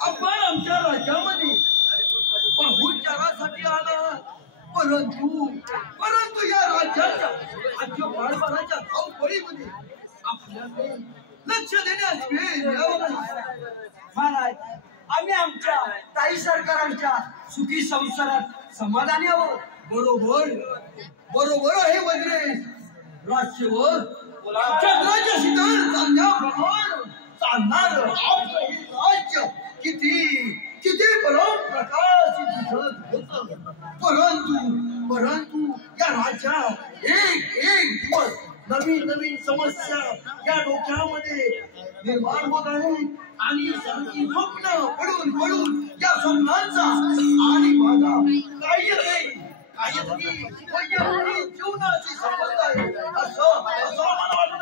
आपण आमच्या राज्यामध्ये पाहुणचारासाठी आला, परंतु या राज्याच्या राज्यकारभाराच्या धावपळीमध्ये आपल्याकडे लक्ष देण्यास वेळ मिळाला नाही. महाराज, आम्ही आमच्या ताई सरकारांच्या सुखी संसारात समाधानी आहोत. बरोबर आहे वज्रेश. राज्यवर चंद्राच्या शीतल चांदण्याप्रमाणे चालणार आपलं हे राज्य किती परम प्रकाशित दिसत होतं. परंतु या राज्यात एक दिवस नवीन समस्या या डोक्यामध्ये निर्माण होत आहेत आणि सारखी स्वप्न पडून या स्वप्नांचा आणि माझा काहीतरी जीवनाशी संबंध आहे असं मला वाटत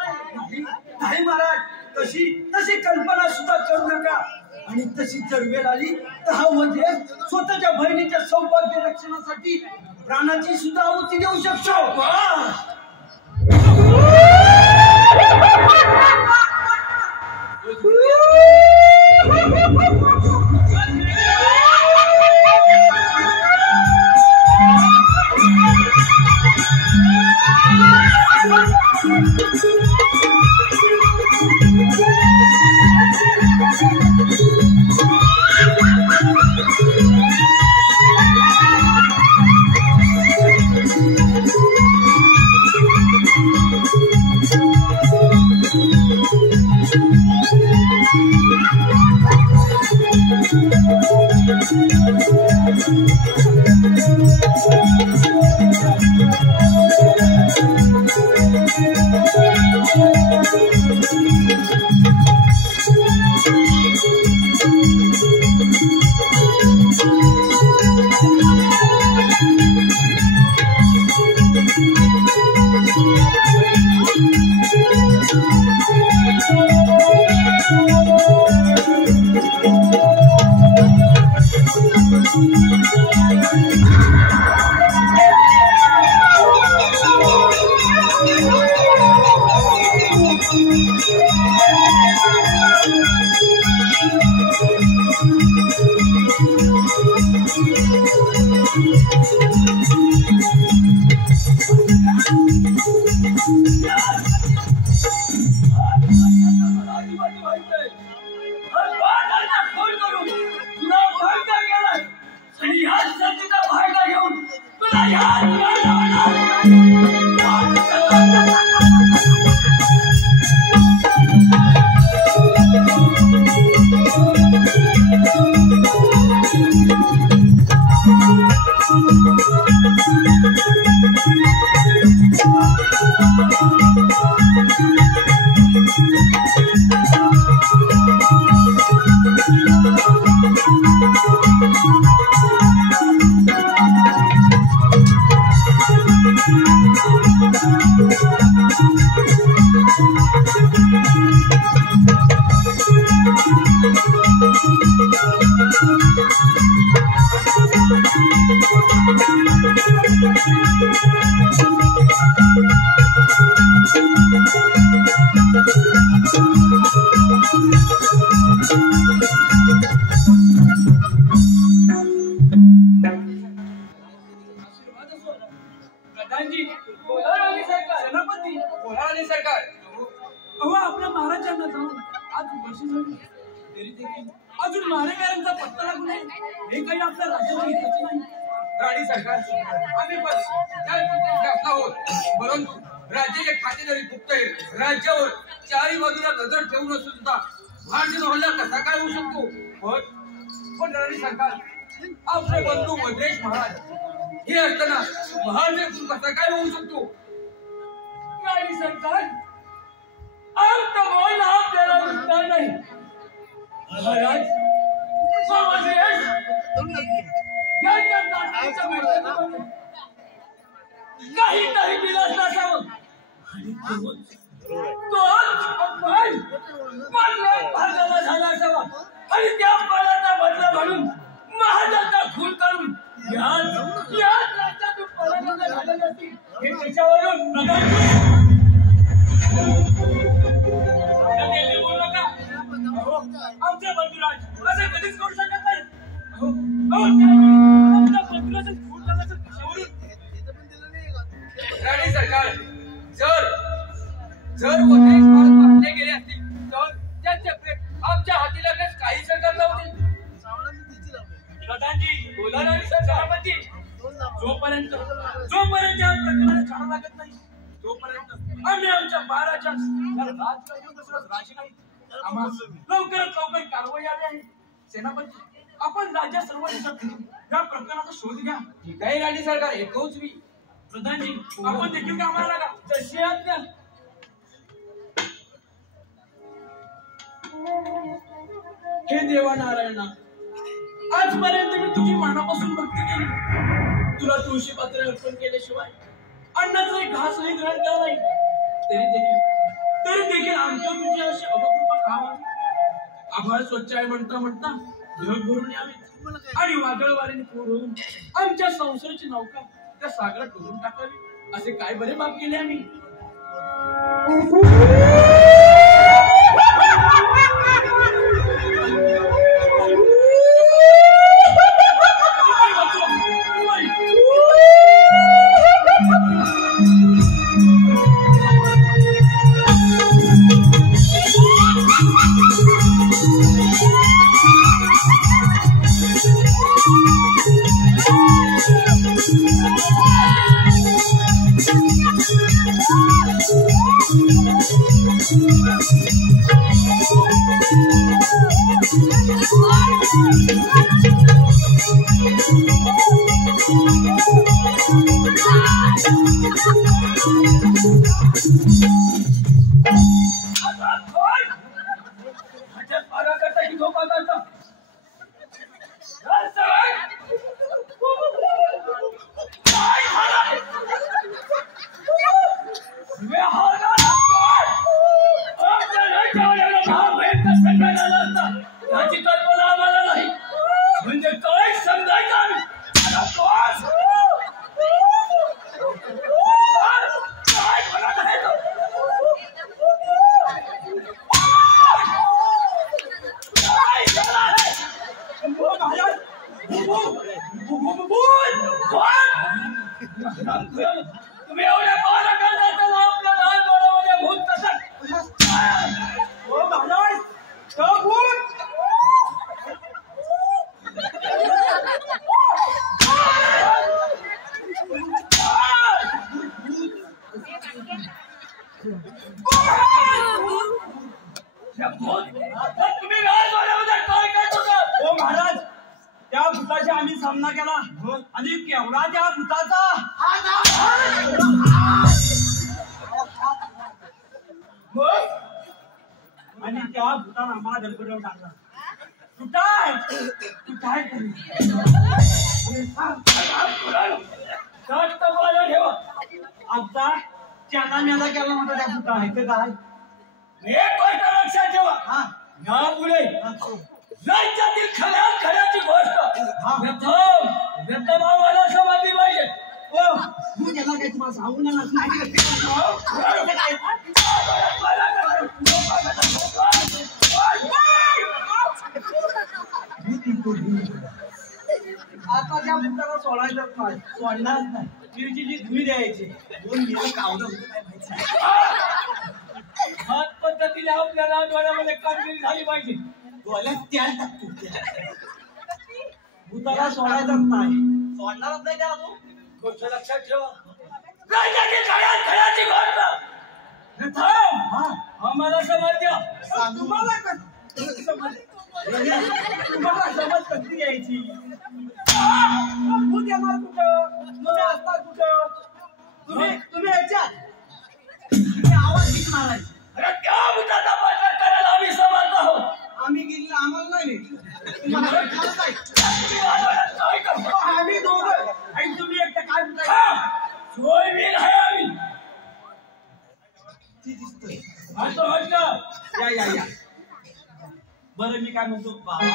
नाही महाराज. तशी कल्पना सुद्धा करू नका. आणि तशी जर वेळ आली तर हा वज्रेश स्वतःच्या बहिणीच्या सौभाग्य रक्षणासाठी प्राणाची सुद्धा आहुती देऊ शकतो. अजून महाराजांचा पत्ता लागू नये हे काही आपल्या राज्यात घेतलं नाही. राणी सरकार आम्ही परंतु राज्याचे खातेदारी गुप्त आहे. राज्यावर चारी बाजूला नजर ठेवून असून सुद्धा भारतीय हल्ला कसा काय होऊ शकतो. पण राणी सरकार आपले बंधू वज्रेश महाराज हे असताना महाराज कसा काय होऊ शकतो. राणी सरकार आमचा बोल आपल्याला उठणार नाही. महाराज काहीतरी विलास नसावं आणि तो भारताला झाला असावा आणि त्या पळाचा बदला म्हणून महाराजांचा खून करून याच राज्यातून पळाला झाले असतील हे त्याच्यावरून आमच्या मंदिराचं खून झालं तर कशावरून? राणी सरकार, जर वगैरे मारले गेले असतील तर त्यांचे प्रेम आमच्या हाती लागल्यास काही सरकार लावतील. प्रधानजी बोला राणी सरकारपती. जोपर्यंत या प्रकरणाला छाडा लागत नाही तोपर्यंत आम्ही आमच्या बाराच्या राजी नाही. आम्हाला लवकरात लवकर कारवाई आली आहे. सेनापती, आपण राज्यात सर्व देशात या प्रकरणाचा शोध घ्या. ठीक आहे राणी सरकार, ऐकूच मी. प्रधानजी आपण देखील कामाला लागा. जशी आज्ञा. हे देवा नारायणा, आजपर्यंत मी तुझी मनापासून भक्ती केली. तुला तुळशी पात्र अर्पण केल्याशिवाय अन्नाचा एक घासही ग्रहण केला नाही. तरी देखील आमच्या तुझी अशी अवकृपा का व्हावी? आभाळ स्वच्छ आहे म्हणता म्हणता ढग भरून यावे आणि वादळ वाऱ्याने पूर होऊन आमच्या संसाराची नौका त्या सागरात डोबून टाकावी, असे काय बरे बाप केले आम्ही. तुम्ही एवढ्या पारा करता आपल्या लहान डोळ्यामध्ये भूत तुम्ही लहान डोळ्यामध्ये काय करत होता? ओ महाराज, त्या भूताचा आम्ही सामना केला आणि केवढा त्या भूताचा आणि त्या भूतानं आम्हाला गडबडवून टाकला. कुठाय ठेवा आमचा चॅना मेला केला म्हणतो त्या भूता आहे ते काय एक गोष्ट लक्षात ठेवा. यापुढे राज्यातील खऱ्याची गोष्ट व्यर्थभावाला समाधी पाहिजे. तू त्याला काही तुम्हाला सांगू नका. आता त्या भूताला सोडायचंच नाही, सोडणारच नाही. तिची जी धुई द्यायची दोन दिवस कावलं होतं काय माहिती. हात पद्धतीने आपल्याला डोळ्यामध्ये कामगिरी झाली पाहिजे. डोळ्यात त्याल टाकतो. भूताला सोडायचंच नाही, सोडणारच नाही त्या अजून. गोष्ट लक्षात ठेवा. राज्यातील खऱ्याची गोष्ट आम्हाला समज द्या. तुम्हाला समज कशी यायची? भूत येणार कुठं? तुम्ही असतात कुठं? तुम्ही याच्यात आवाज किती मारायचा? अरे त्या भूताचा बदला करायला आम्ही समर्थ आहोत. आम्ही गेली आम्हाला नाही तुम्हाला आम्ही दोघं आणि तुम्ही एकटा काय सोयवीर आहे आम्ही. या बरं मी काय म्हणतो बाबा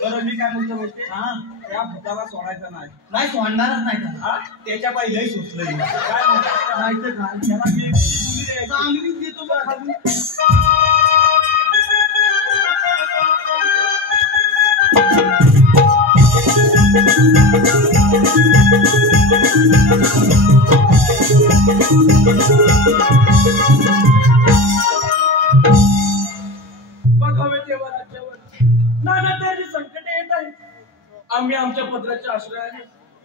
बरं मी काय म्हणतो माहिती त्या भूताला सोडायचं नाही सोडणारच नाही. त्याच्या पाहिजे सुचलं काय म्हणतात त्याला मी चांगली देतो. बघावे तेव्हा राज्यावर नाना तऱ्हेची संकटे येत आहेत. आम्ही आमच्या पत्राच्या आश्रयाने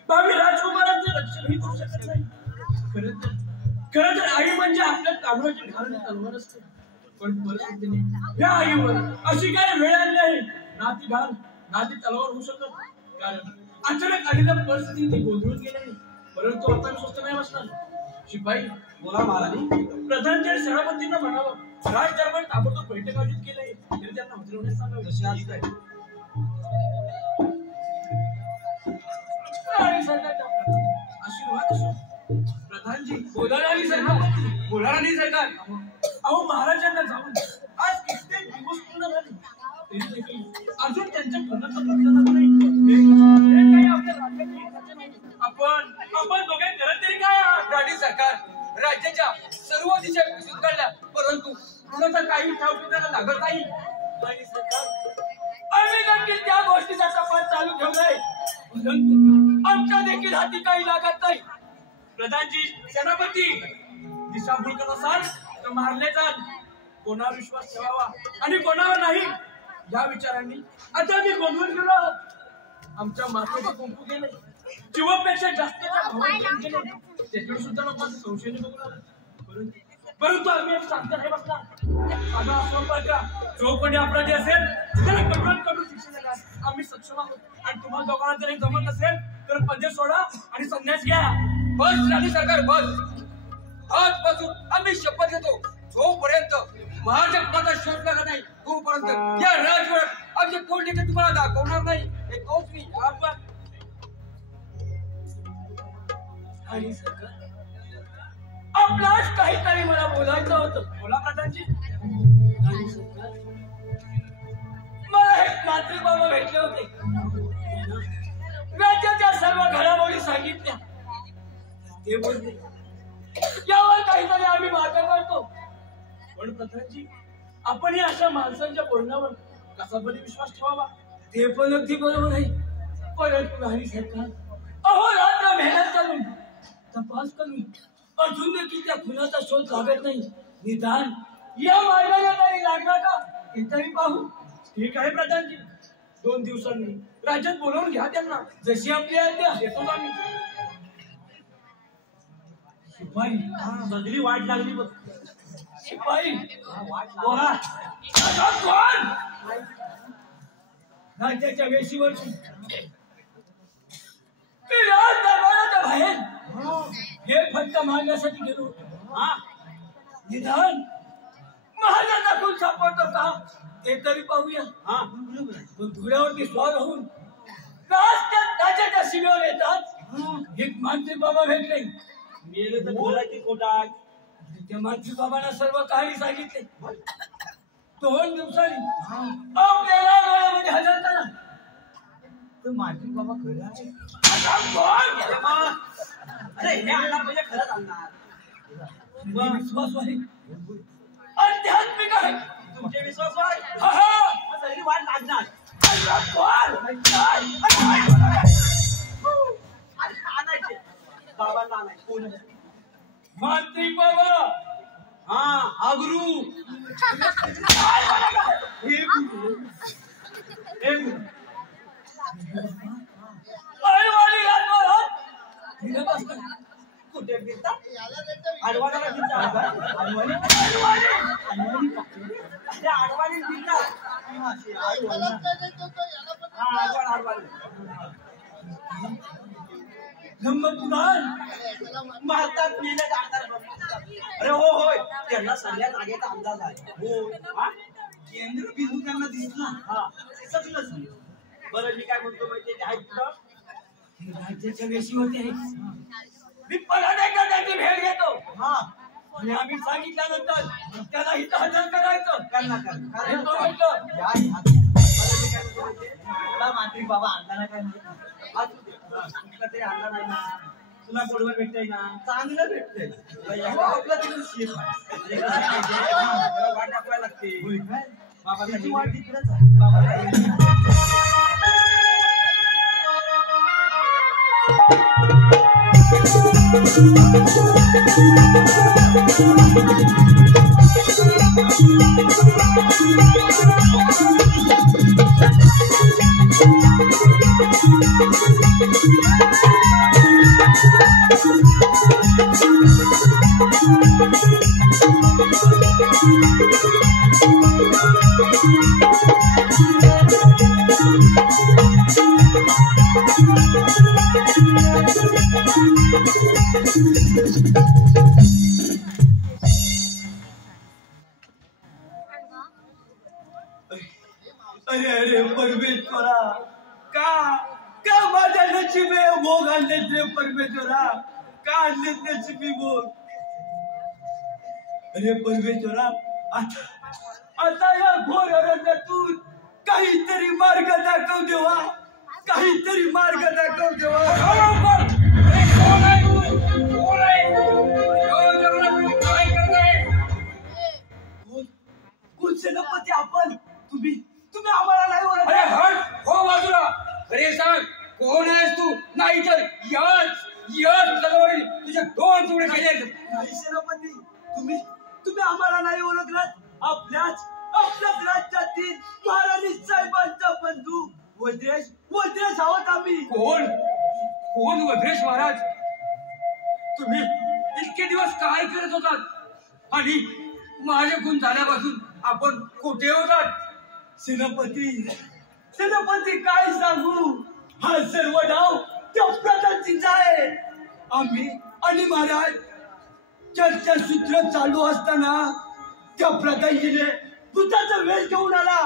भावी राजकुमारांचे रक्षणही करू शकत नाही. खरं तर आई म्हणजे आपल्या तांदळाची ढालणी तलवार असते. पण परिस्थितीने या आईवर अशी काय वेळ आली आहे, ना ती ढाल ना ती तलवार होऊ शकत. कारण अचानक आलेल्या परिस्थितीने ती गोंधळून गेली आहे. परंतु आता मी स्वस्त नाही बसणार. शिपाई बोला महाराणी. प्रधानच्या सेनापतींना म्हणावं राज दरबार ताबडतोब बैठक आयोजित केली आहे. तरी त्यांना हजरवण्यास सांगावे. तशी आज काय आणि सरकारचा आशीर्वाद असो. प्रधानजी बोलाराणी सरकार, बोलाराणी सरकार. अहो महाराजांना जाऊन आज कित्येक दिवस पूर्ण झाले तरी देखील अजून त्यांच्या मनाचा पत्ता नाही. हे काही आपल्या राज्याची हिताचे नाही. आपण दोघे करत तरी काय आहात? राणी सरकार, राज्याच्या सर्व दिशा विकसित काढल्या, परंतु कुणाचा काही ठाव ठिकाणा लागत नाही. आणि सरकार आम्ही देखील त्या गोष्टीचा तपास चालू ठेवलाय, परंतु आमच्या देखील हाती काही लागत नाही. प्रधानजी सेनापती दिशाभूल करत असाल तर मारले जाल. कोणावर विश्वास ठेवावा आणि कोणावर नाही या विचारांनी आता मी गोंधळून गेलो आहोत. आमच्या मातेचे कुंकू गेले, जीवापेक्षा जास्तच्या भावाने गेले. त्याच्यावर सुद्धा लोकांना संशयाने बघू लागले. परंतु आम्ही एक शांत नाही बसणार. आम्ही असं बघा, जो कोणी अपराधी असेल त्याला कठोरात कठोर शिक्षा देण्यास आम्ही सक्षम आहोत. आणि तुम्हाला दोघांना जरी जमत नसेल तर पदे सोडा आणि संन्यास घ्या. बस राणी सरकार, बस. आजपासून आम्ही शपथ घेतो, जोपर्यंत महाराज कुणाचा शोध लागत नाही तोपर्यंत या राजवट आमचे कोण देखील तुम्हाला दाखवणार नाही. हे तोच मी आपण. आणि सरकार आपलाच काहीतरी मला बोलायचं होतं. बोला प्रधानजी. आणि सरकार मला एक मात्री बाबा भेटले होते. राज्याच्या सर्व घडामोडी सांगितल्या. ते बोलले यावर काहीतरी आम्ही मार्ग काढतो. पण प्रधानजी आपण अशा माणसांच्या बोलण्यावर कसा बरी विश्वास ठेवावा? ते पण अगदी बरोबर आहे. परंतु नाही सरकार, अहो रात्र मेहनत करून तपास करून अजून देखील त्या खुनाचा शोध लागत नाही. निदान या मार्गाला तरी लागला का हे तरी पाहू. ठीक आहे प्रधानजी, 2 दिवसांनी राज्यात बोलावून घ्या त्यांना. जशी आपली आज्ञा येतो आम्ही. शिपाई सगळी वाट लागली बघ. शिपाई बोला. कोण राज्याच्या वेशीवरची राज दरबाराच्या बाहेर हे फक्त मागण्यासाठी गेलो. निदान महाराजांना कोण सापडतो का ते तरी पाहूया. घोड्यावरती स्वार होऊन राज्याच्या सीमेवर येतात. एक मानसी बाबा भेटले. मेले तर बोलायची खोटा. त्या मानसी बाबांना सर्व कहाणी सांगितले. 2 दिवसांनी आपल्याला डोळ्यामध्ये हजर करा. तर मानसी बाबा खरं आहे. अरे हे आणला म्हणजे खरंच आणणार. विश्वास आहे, आध्यात्मिक आहे. तुमचे विश्वास आहे सगळी वाट लागणार. आणायचे बाबांना आणायचे. कोण? मांत्रिक बाबा. हा गुरु. कुठे फिरता? आडवाण्याला फिरता. आडवाणी फिरता. भारतात मेले जाणार. अरे हो होय, त्यांना सगळ्यात आगेचा अंदाज आहे. हो केंद्र बिंदू त्यांना दिसला. सगळं झालं. बरं मी काय म्हणतो माहिती आहे कुठं? राज्याच्या वेशी होते. मी परत एकदा त्याची भेट घेतो. आणि आम्ही सांगितल्यानंतर त्याला इथं हजर करायचं. मात्री बाबा आणला काय तरी आणला नाही ना. तुला बरोबर भेटतंय ना? चांगलं भेटतंय. वाट दाखवायला लागते. बाबा वाट तिकडेच आहे. अरे अरे परमेश्वरा, का माझ्या नशिबे भोग आणले रे परमेश्वरा, का आणले नशिबी भोग. अरे परमेश्वरा, आता या घोर अरण्यातून काहीतरी मार्ग दाखव देवा, काहीतरी मार्ग दाखव देवा. सेनापती आपण, तुम्ही आम्हाला नाही ओळखत. अरे हट हो बाजूला. अरे सांग कोण आहेस तू? नाही तर यच तलवारी तुझे दोन तुकडे केले. नाही सेनापती, तुम्ही आम्हाला नाही ओळखलात. आपल्याच राज्यातील महाराणी साहेबांचा बंधू वज्रेश आहोत आम्ही. कोण वज्रेश महाराज? तुम्ही इतके दिवस काय करत होतात आणि माझे गुण झाल्यापासून आपण कुठे होतात? सेनापती काय सांगू, हा सर्व डाव त्या प्रधानजीचा आहे. आम्ही आणि महाराज चर्चा सूत्र चालू असताना त्या प्रधानजीने दुधाचा वेळ घेऊन आला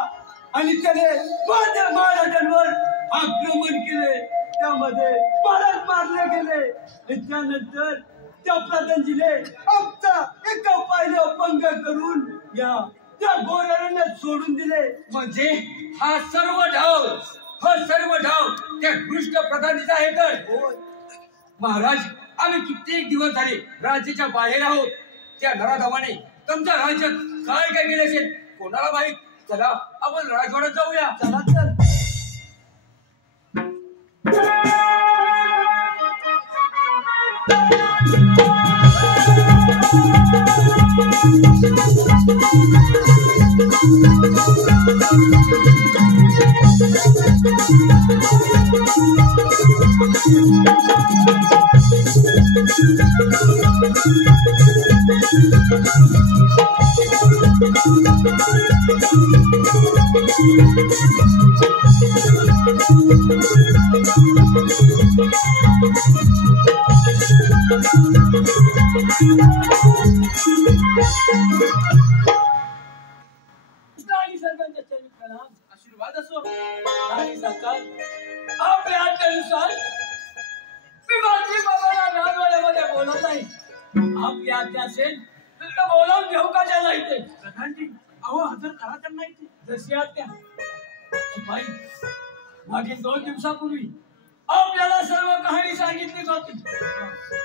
आणि त्याने माझ्या महाराजांवर आक्रमण केले. त्यामध्ये महाराज मारले गेले. त्यानंतर त्या प्रधानजीने आमचा एका पायऱ्या भंग करून त्या घोरण्यात सोडून दिले. म्हणजे हा सर्व डाव त्या दुष्ट प्रधानीचा आहे. तर महाराज, आम्ही कित्येक दिवस झाले राज्याच्या बाहेर आहोत. त्या नराधमाने तुमच्या राज्यात काय काय केले असेल कोणाला माहित. चला आपण राजवाड्यात जाऊया. चला चल. आशीर्वाद असो. आणि सरकार आपल्या आज्ञेनुसार मी माझी बाबाला राजवाड्यामध्ये बोलवत नाही. आपली आज्ञा असेल तर बोलावून घेऊ का त्याला इथे? प्रधानजी, अहो हजर करा त्यांना इथे. जशी आज्ञा. बाई, मागील 2 दिवसापूर्वी आपल्याला सर्व कहाणी सांगितलीच होती.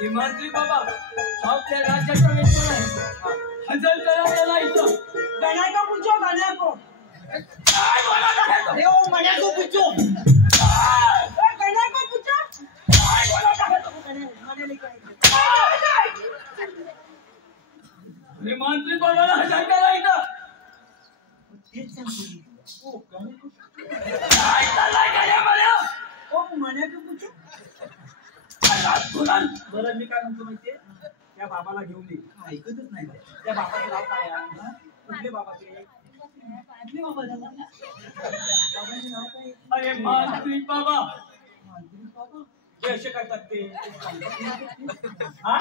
हे मंत्री बाबा आपल्या राज्याचा वेचून आहे. हजर करा त्याला इथं. गाण्या को पूछो, गाण्या को. काय बोलत आहे तो? ओ मण्या को पूछो. गाण्या को पूछो. काय बोलत आहे तो? गाण्याने काय? हे मंत्री बाबाला हजर करा इथं. तेच सांगतो. ओ गाण्या को. काय चाललंय गाण्यामध्ये? ओ मण्या को पूछो. बरं, मी काय म्हणतो माहितीये, त्या बाबाला घेऊन ये. ऐकतच नाही. त्या बाबाचं नाव काय आहे? कुठले बाबा ते? कुठले बाबा झाला? बाबांचे नाव काय? अरे मंत्री बाबा. मंत्री बाबा. हे असे करतात ते. हा?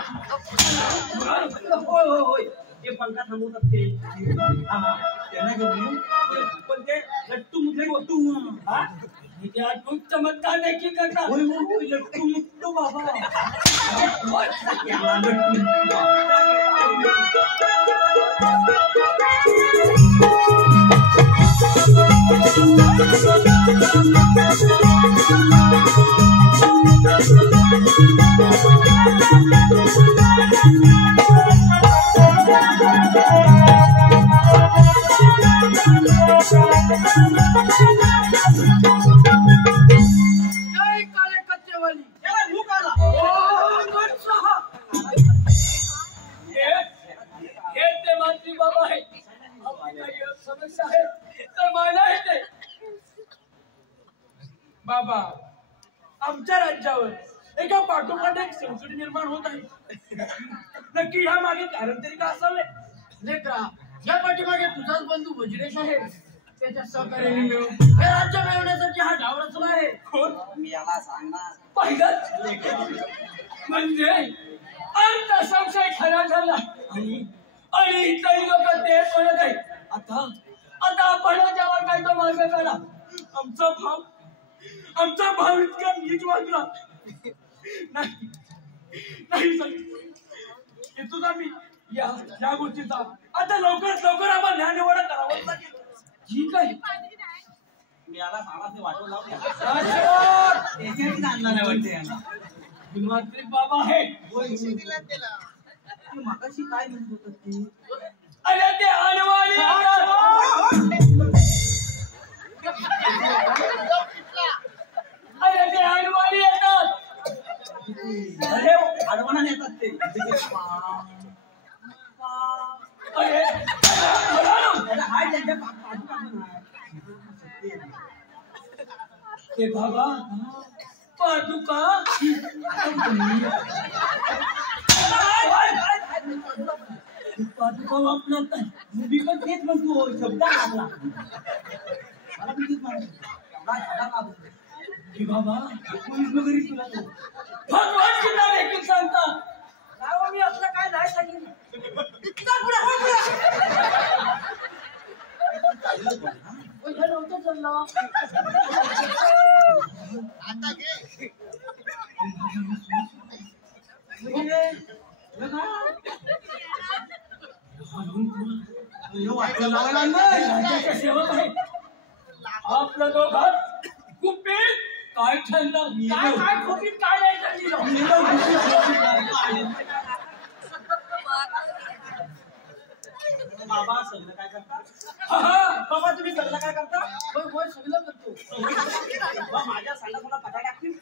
होय होय होय. ते पंखा थांबवतात ते. हा, त्यांना घेऊन येऊ. पण ते लट्टू मुठे गोटू. हा? त्या खूप चमत्कार देखील करतात. होय होय होय. लट्टू मुट्टू बाबा. काले कच्चे वाली. त्याला भूक आला. बाबा, आमच्या राज्यावर एका पाठोपाठ एक संकट निर्माण होत आहे. नक्की ह्या मागे कारण तरी का असावे? लेकरा, या पाठीमागे तुझाच बंधू वज्रेश आहे. त्याच्या सहकार्याने मिळून हे राज्य मिळवण्यासाठी हा डाव रचला आहे. कोण? मी याला सांगणार. पाहिलं म्हणजे अंत संशय खरा झाला. आणि इथली लोक तेच म्हणत आहेत. आता आपण जेव्हा काय तो मार्ग काढा. आमचा भाव इतका नीच वागला नाही इथून आम्ही या गोष्टीचा आता लवकरात लवकर आम्हाला न्यायनिवाडा करावाच लागेल. ठीक आहे. मी याला सांगणार वाटून लावून मात्रिक बाबा आहे. मगाशी काय म्हणत होत ती? अरे ते अनवाणी येतात. अरे अडवणाने येतात ते. अरे हाय त्यांच्या बाजूला ते बाबा पादुका पादुका वापरत नाही. मी पण तेच म्हणतो शब्द लागला मला पण तेच म्हणतो. की बाबा पोलीस वगैरे तुला तो भगवान की नाव देखील सांगतात. राव, मी असलं काय नाही सांगितलं. हे नव्हतं चाललं. राज्याच्या सेवक आहे. आपलं दोघात गुपित काय ठरलं? काय खोबीत काय नाही सांगितलं. बाबा सगळं काय करता? बाबा तुम्ही सगळं काय करता? होय सगळं करतो. माझ्या सांगा पटा टाकतील.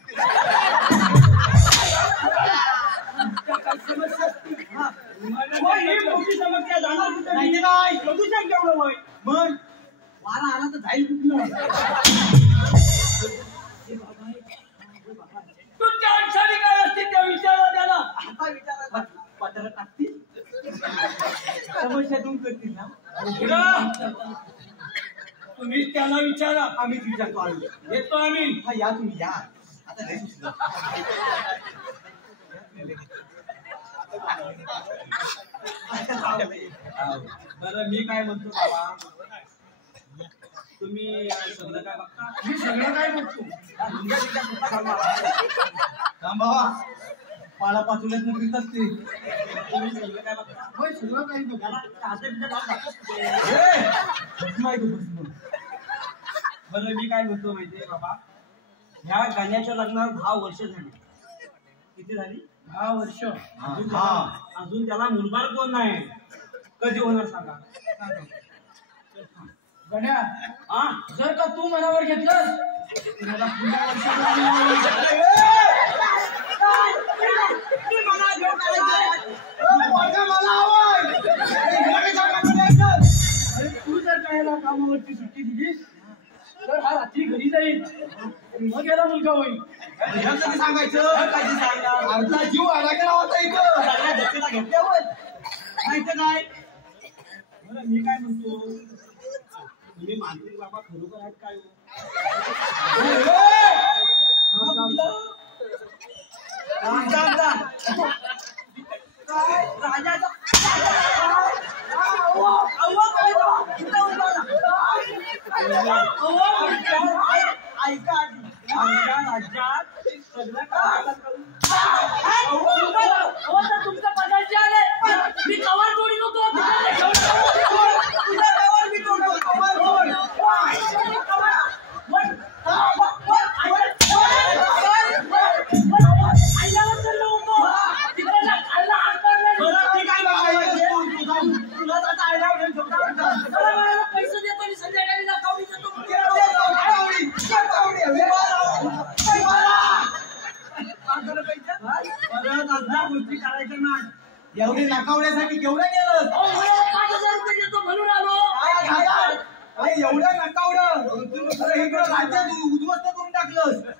ही मोठी समस्या जाणार नाही काय प्रदूषण केवढं होय. मग वारा आला तर जाईल कुठलं? तुमच्या अडचणी काय असतील त्या विचारा त्याला. आता विचारा पत्र टाकतील समस्या दूर करतील ना. तुम्हीच त्याला विचारा. आम्हीच विचारतो आलो. येतो आम्ही. हा या तुम्ही या. आता नाही सुचलं. बरं मी काय म्हणतो बाबा, तुम्ही सगळं काय बघता? मी सगळं काय बघतो. बाबा पाला पाचवल्यात फिरतात ते. तुम्ही सगळं काय बघता? होय सगळं काही बघा. बरं मी काय म्हणतो माहितीये बाबा, ह्या गाण्याच्या लग्नाला 10 वर्ष झाली. किती झाली? 10 वर्ष. अजून त्याला मुलबार कोण नाही. कधी होणार सांगा? गण्या, हा जर का तू मनावर घेतलं मला पुन्हा तू जर का याला कामावरती सुट्टी दिलीस तर हा रात्री घरी जाईल. मग याला मुलगा होईल. कधी सांगायचं? कधी सांगणार? अर्धा जीव अडकला होता इथं सगळ्या दक्षता घेतल्यावर नाही तर काय. बरं मी काय म्हणतो, तुम्ही मानसिक बाबा खरोखर आहेत काय? राजाचा ऐका आमच्या राज्यात सगळं तुमचं पदार्थ आले. मी कवर तोडी नको. पैसे देतो मी संध्याकाळी कावडी देतो. गोष्टी करायच्या नाही. एवढी नकावण्यासाठी केवढं केलं? 5,000 रुपये देतो म्हणून आलो. एवढं नकावलं इकडं राज्यात उद्ध्वस्त करून टाकलं. म्हटलं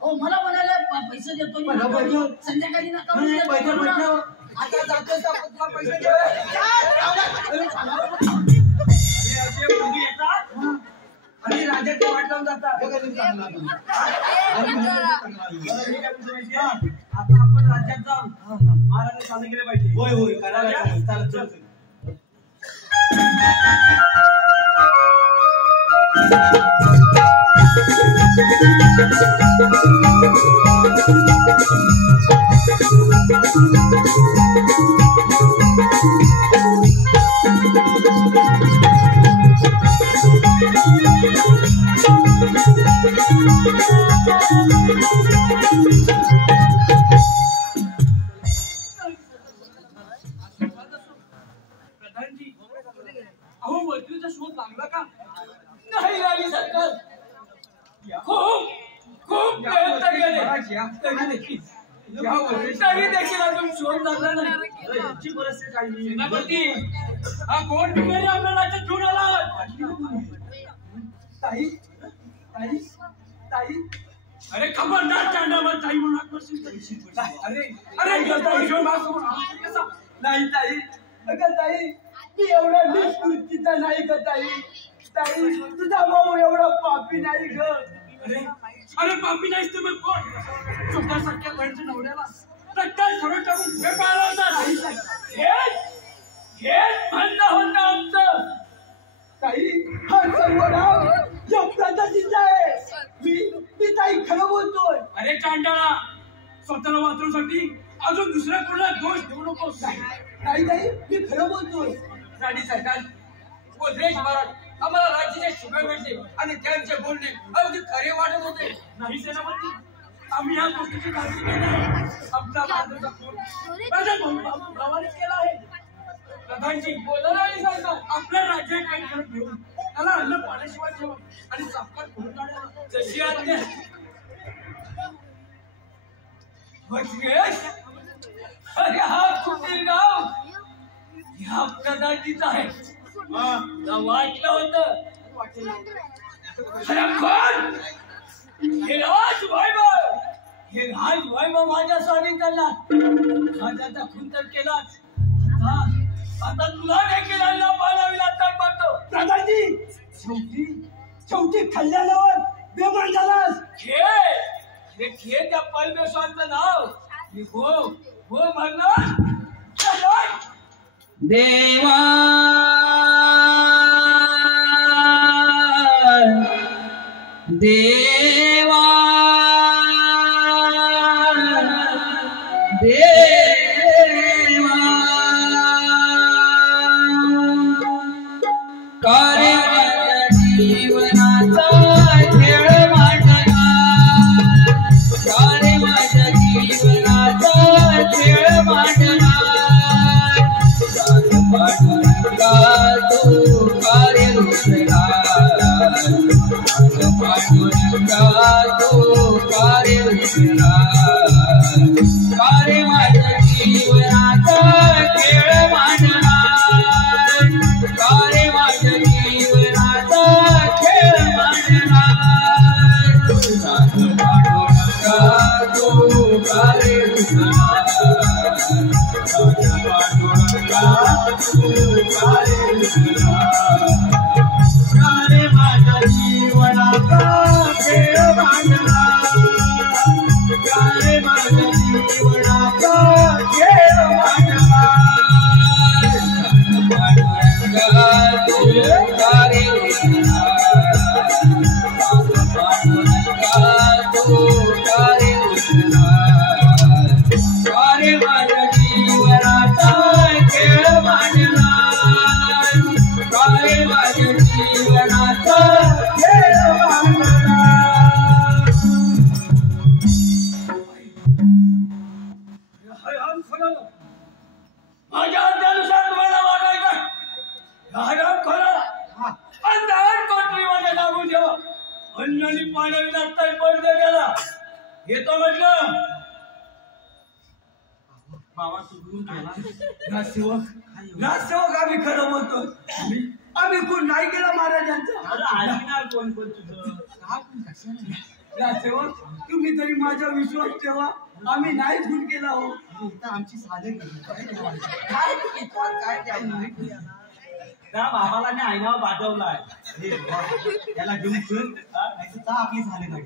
हो मला म्हणाले पैसे देतो मी. संध्याकाळी नका म्हणलं. आता जातोय का पुतला पैसे दे. असे मुली येतात आणि राजाची वाट लावून जातात. आता आपण राज्यात जाऊन महाराजांनी चालू केले पाहिजे. होय होय करायला चालत चल. प्रधानजी अहो मंत्रीचा शोध लागला का नाही राणी सरकार खूप खूप प्रयत्न केले तरी देखील अजून शोध लागला नाही. यांची परिस्थिती काय नाही. सेनापती हा कोण भिकारी आपल्या राज्यात घेऊन आला. ताई ताई ताई अरे खबरदार चांडावर ताई म्हणून हाक मारशील. अरे अरे कसा नाही ताई. अगं ताई मी एवढा निष्कृतीचा नाही ग ताई. ताई तुझा भाऊ एवढा पापी नाही ग. अरे अरे पापी नाहीस तर मग कोण. स्वतःसारख्या बहिणीच्या नवऱ्याला रक्तात सरळ टाकून पुढे पाहायला होता. हेच म्हणणं होतं आमचं. ताई हा सर्व नाव या प्रजातीचा आहे. मी ताई खरं बोलतोय. अरे चांडाळा स्वतःला वाचवण्यासाठी अजून दुसऱ्या कोणाला दोष देऊ नकोस. ताई ताई मी खरं बोलतोय. राणी सरकार गोदरेश महाराज आम्हाला राज्याचे शुभे मिळते आणि त्यांचे बोलणे अगदी खरे वाटत होते. नाही सेनापती आम्ही या गोष्टीची काळजी केली आहे. आपला भारताचा खून प्रधान म्हणून प्रमाणित केला आहे. प्रधानजी बोला राणी सरकार आपल्या राज्यात काही करत घेऊन त्याला अन्न पाण्याशिवाय ठेवा आणि सापकात करून काढा जशी आज्ञा. वज्रेश अरे हा कुठील गाव ह्या प्रधानजीचा आहे. वाटलं होतं हे राज वैभव माझ्या स्वाधीन करला. राजाचा खून तर केलाच. आता तुला देखील अन्न पाहायला तर पडतो. दादाजी शेवटी खाल्ल्यावर बेमान झालास. खेळ त्या परमेश्वराचं नाव हो हो म्हणणार देवा देवा देवा कार्य जीवनाचा खेळ मांडला. कार्य माझ्या जीवनाचा खेळ मांडला. पांडुरंगा तो कार्य रुचला. पांडुरंगा तो कार्य रुचला. कार्य माझ्या जीवनाचा खेळ मांडला. कार्य माझ्या जीवनाचा खेळ मांडला. पांडुरंगा तो कार्य रुचला. कार्य माझ्या जीवनाचा खेळ मांडला. कार्य माझ्या जीवनाचा खेळ मांडला. पांडुरंगा तो कार्य रुचला. पांडुरंगा तो कार्य रुचला. कार्य माझ्या जीवनाचा खेळ मांडला. कार्य माझ्या जीवनाचा खेळ मांडला. माझ्या अध्यानुसार तुम्हाला वागायचं. हराम खोला अंधार कोठडीमध्ये लागून ठेवा. अन्न आणि पाण्याविना तरी बंद केला. येतो म्हटलं बाबा सुधरून गेला. राजसेवक आम्ही खरं बोलतोय. आम्ही कोण नाही केला महाराजांचा. अरे ऐकणार कोण कोण तुझं राजसेवक तुम्ही तरी माझा विश्वास ठेवा, आम्ही नाही खून केला हो. आमची साधे काय त्या बाबाला मी आईनावर पाठवलाय. त्याला घेऊन चल, आपली झाले नाही.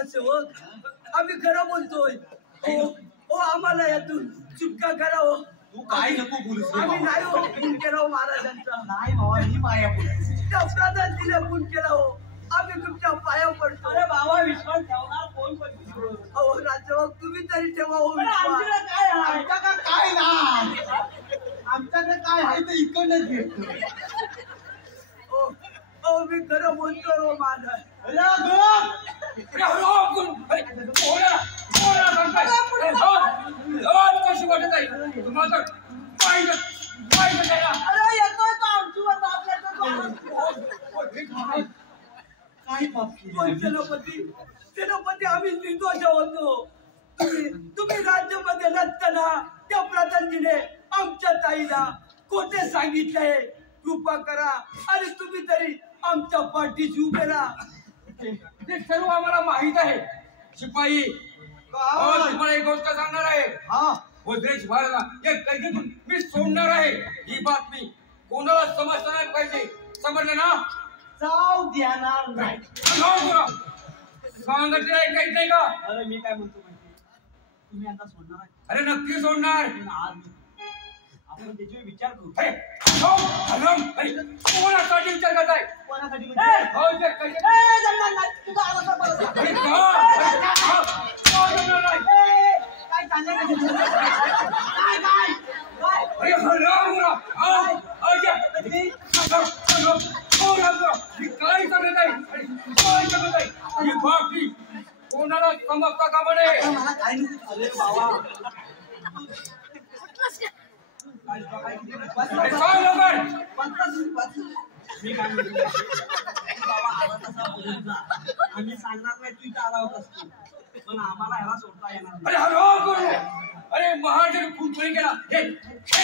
आम्ही खरं बोलतोय. हो आम्हाला यातून सुटका करा हो. तू काय नको बोलूस रे आम्ही बाबा. नाही हो खून केला हो महाराजांचा. नाही बाबा, मी पाया पडतो. त्या अपराधात तिला खून केला हो. आम्ही तुमच्या पाया पडतो. अरे बाबा विश्वास ठेवणार कोण पण अहो राजसेवक तुम्ही तरी ठेवा हो विश्वास. आमच्याकडे काय आहे आमच्याकडे काय नाही, आमच्याकडे काय आहे ते इकडनंच भेटतो. अहो मी खरं बोलतोय हो महाराज. कशी वाटत आहे तुम्हाला? अरे येतोय तो आमच्यावर आपल्याकडे काय पाप केलं? पण सेनापती आम्ही निर्दोष होतो. तुम्ही राज्यामध्ये नसताना त्या प्रधानजीने आमच्या ताईला खोटे सांगितले. कृपा करा आणि तुम्ही तरी आमच्या पाठीशी उभे राहा. ते सर्व आम्हाला माहित आहे. शिपाई तुम्हाला एक गोष्ट सांगणार आहे. वज्रेश महाराजा या कैदेतून मी सोडणार आहे. ही बातमी कोणाला समजता नाही पाहिजे. समजलं ना? जाऊ देणार नाही. सांगितलं ऐकायचं नाही का? अरे मी काय म्हणतो माहिती, तुम्ही आता सोडणार आहे? अरे नक्की सोडणार. आज आपण त्याच्यावर विचार करू. कोणासाठी विचार करताय? कोणासाठी ए! म्हणजे? हो, ते कैदी- जमणार नाही तुझा आवाज अरे का? काय चाललंय का तुझं? काय काय काय अरे हरामखोरा! काय करत आहे? काय करत आहे? ही बातमी कोणाला समजता कामा नये. मला काय नको. अरे बाबा, अरे सांग लवकर. मी काय म्हणतो, बाबा आला तसा बोलत जा. आम्ही सांगणार नाही तू इथं आला होतास तू, पण आम्हाला ह्याला सोडता येणार नाही. अरे हरामखोर! अरे महाजन खून कोणी केला हे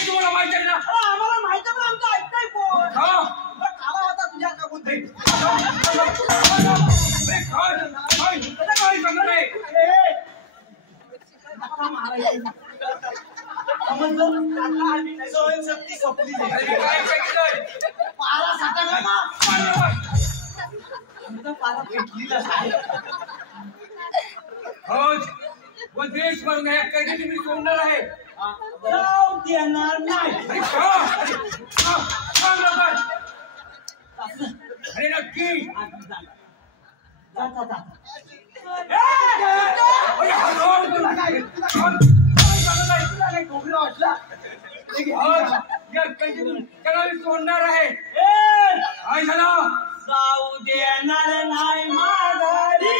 तुम्हाला माहिती आहे ना? आम्हाला माहिती पण आमचं ऐकतंय कोण? हा? काला होता तुझ्या का बोलतोय? अरे काय सांगत आहे? सहनशक्ती संपली अरे आहे. काय सांगितलंय? पारा साठवला ना, आमचा पारा पेटलेला आहे. हो वज्रेश म्हणून या कैद्याची मी सोडणार आहे. जाऊ देणार नाही. अरे का? सांग लवकर. अरे नक्की. जा, जा, जा. अरे हरामखोर! तुला काय सांगत आहे. तुला काय खोबरं वाटलं? आज या कैद्यातून त्याला मी सोडणार आहे. काय झालं? जाऊ देणार नाही माघारी,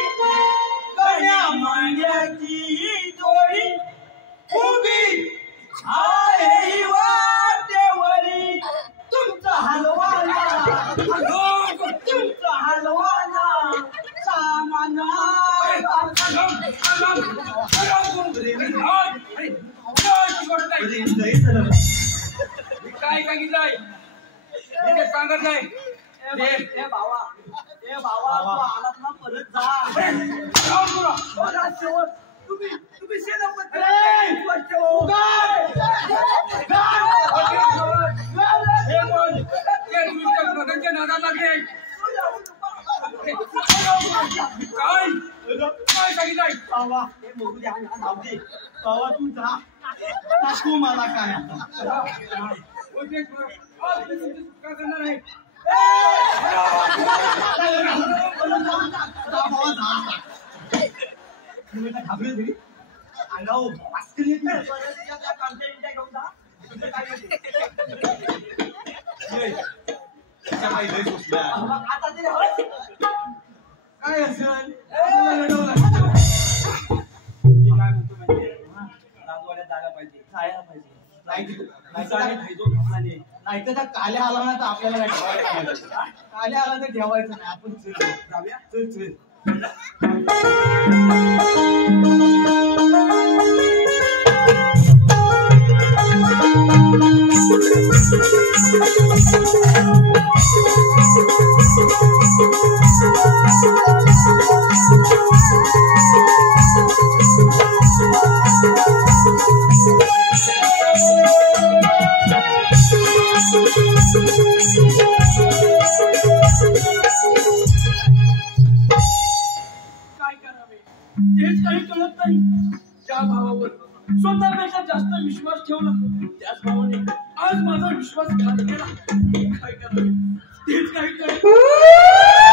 कन्या मांड्याची जोडी उभी आहे ही वाटेवरी. तुमचा हलवाना, तुमचा हलवाना सामान. काय सांगितलंय? मी ते सांगत नाही. ए बाबा, तू आलास ना परत जा. राजसेवक तुम्ही सेनापती ए! विश्वास ठेवा हो. गाड! गाड! गाड! पण ते दुष्ट प्रगतीच्या नादात लागले. काय काय सांगितलंय बाबा हे बघू द्या ना जाऊ दे. बाबा तू जा तू मला काय आता काय करणार आहे घाबरे तरी अंगावर वाचकरी येत नाही. आता तरी काय असेल राजवाड्यात जायला पाहिजे जायला पाहिजे. नाही तर काल्या आला ना तर आपल्याला काल्या आला तर ठेवायचं नाही. आपण चल जाऊया चल चल. तेच काही कळत नाही. ज्या भावावर स्वतःपेक्षा जास्त विश्वास ठेवला त्याच भावाने आज माझा विश्वासघात केला. काय करावे तेच काही कळत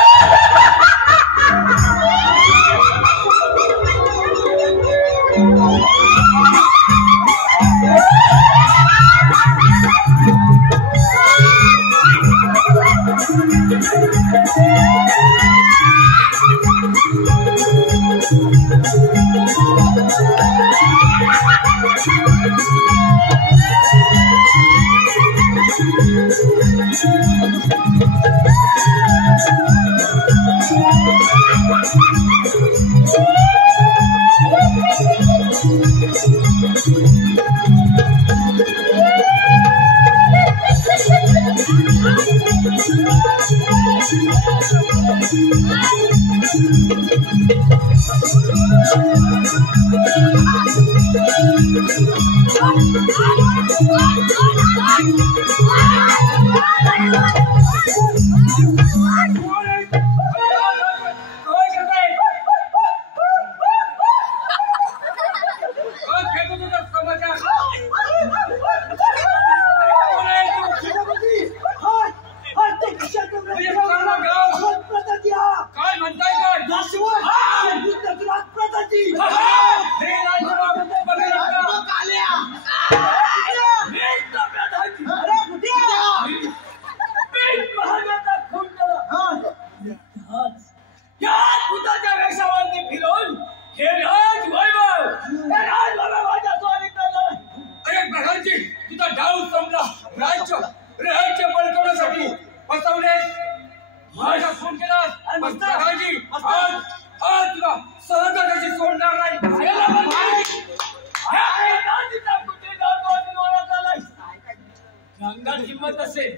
हिम्मत असेल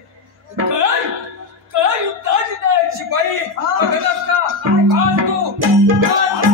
काय युद्धाची तयारी शिपाई बघलास का आज तू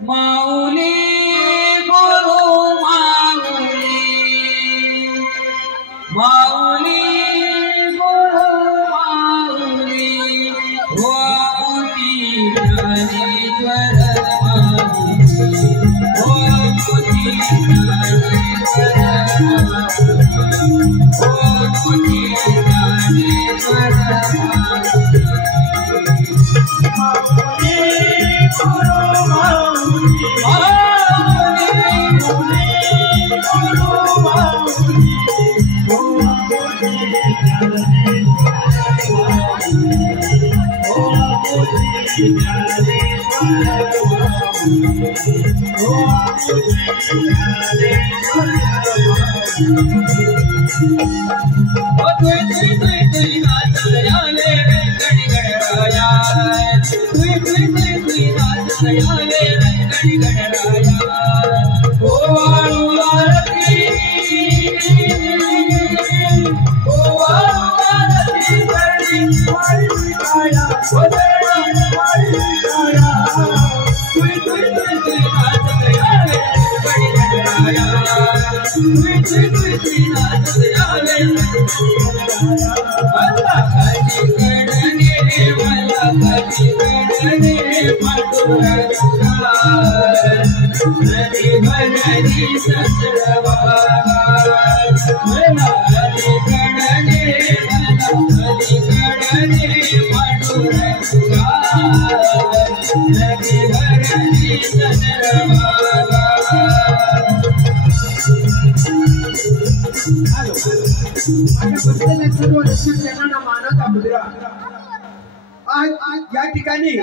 माऊली गुरु माऊली माऊली गुरु माऊली हो मोठी ज्ञानेश्वर माऊली हो मोठी ज्ञानेश्वर माऊली हो मोठी ज्ञानेश्वर माऊली गुरु माऊली आज या ठिकाणी